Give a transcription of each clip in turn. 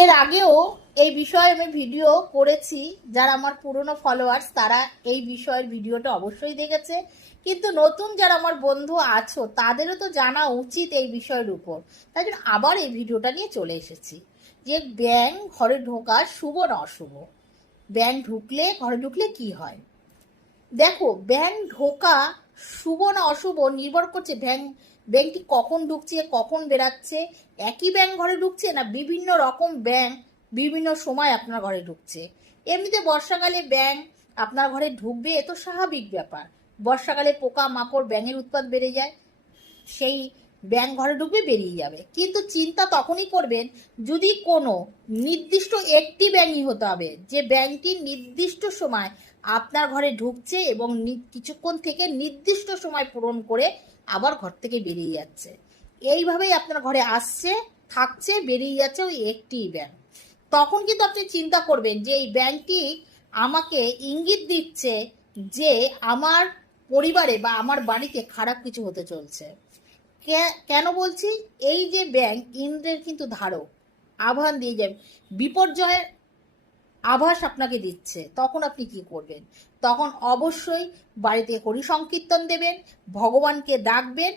এর আগেও এই বিষয়ে আমি ভিডিও করেছি। যারা আমার পুরনো ফলোয়ার্স তারা এই বিষয়ের ভিডিওটা অবশ্যই দেখেছে, কিন্তু নতুন যারা আমার বন্ধু আছো তাদেরও তো জানা উচিত এই বিষয়ের উপর। তাই জন্য আবার এই ভিডিওটা নিয়ে চলে এসেছি যে ব্যাং ঘরে ঢোকা শুভ না অশুভ। ব্যাং ঢুকলে ঘরে ঢুকলে কি হয়। দেখো, ব্যাং ঢোকা শুভ না অশুভ নির্ভর করছে ব্যাংকটি কখন ঢুকছে কখন বেরাচ্ছে। একই ব্যাং ঘরে ঢুকছে না বিভিন্ন রকম ব্যাং বিভিন্ন সময় আপনার ঘরে ঢুকছে। এমনিতে বর্ষাকালে ব্যাং আপনার ঘরে ঢুকবে, এ তো স্বাভাবিক ব্যাপার। বর্ষাকালে পোকা মাকড় ব্যাঙের উৎপাত বেড়ে যায়, সেই ব্যাঙ ঘরে ঢুকবে বেরিয়ে যাবে। কিন্তু চিন্তা তখনই করবেন যদি কোনো নির্দিষ্ট একটি ব্যাঙই হতে হবে, যে ব্যাঙটি নির্দিষ্ট সময় আপনার ঘরে ঢুকছে এবং কিছুক্ষণ থেকে নির্দিষ্ট সময় পূরণ করে আবার ঘর থেকে বেরিয়ে যাচ্ছে। এইভাবেই আপনার ঘরে আসছে, থাকছে, বেরিয়ে যাচ্ছে ওই একটি ব্যাঙ। তখন কিন্তু আপনি চিন্তা করবেন যে এই ব্যাঙটি আমাকে ইঙ্গিত দিচ্ছে যে আমার পরিবারে বা আমার বাড়িতে খারাপ কিছু হতে চলছে। কেন বলছি, এই যে ব্যাঙ ইন্দ্রের কিন্তু ধারক, আহ্বান দিয়ে যাবে, বিপর্যয়ের আভাস আপনাকে দিচ্ছে। তখন আপনি কি করবেন? তখন অবশ্যই বাড়িতে হরি সংকীর্তন দেবেন, ভগবানকে ডাকবেন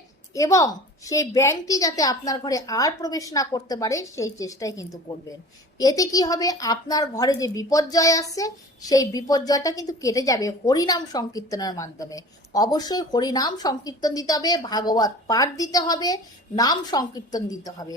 এবং সেই ব্যাঙটি যাতে আপনার ঘরে আর প্রবেশ না করতে পারে সেই চেষ্টাই কিন্তু করবেন। এতে কি হবে, আপনার ঘরে যে বিপর্যয় আসছে সেই বিপর্যয়টা কিন্তু কেটে যাবে হরিনাম সংকীর্তনের মাধ্যমে। অবশ্যই হরিনাম সংকীর্তন দিতে হবে, ভাগবত পাঠ দিতে হবে, নাম সংকীর্তন দিতে হবে।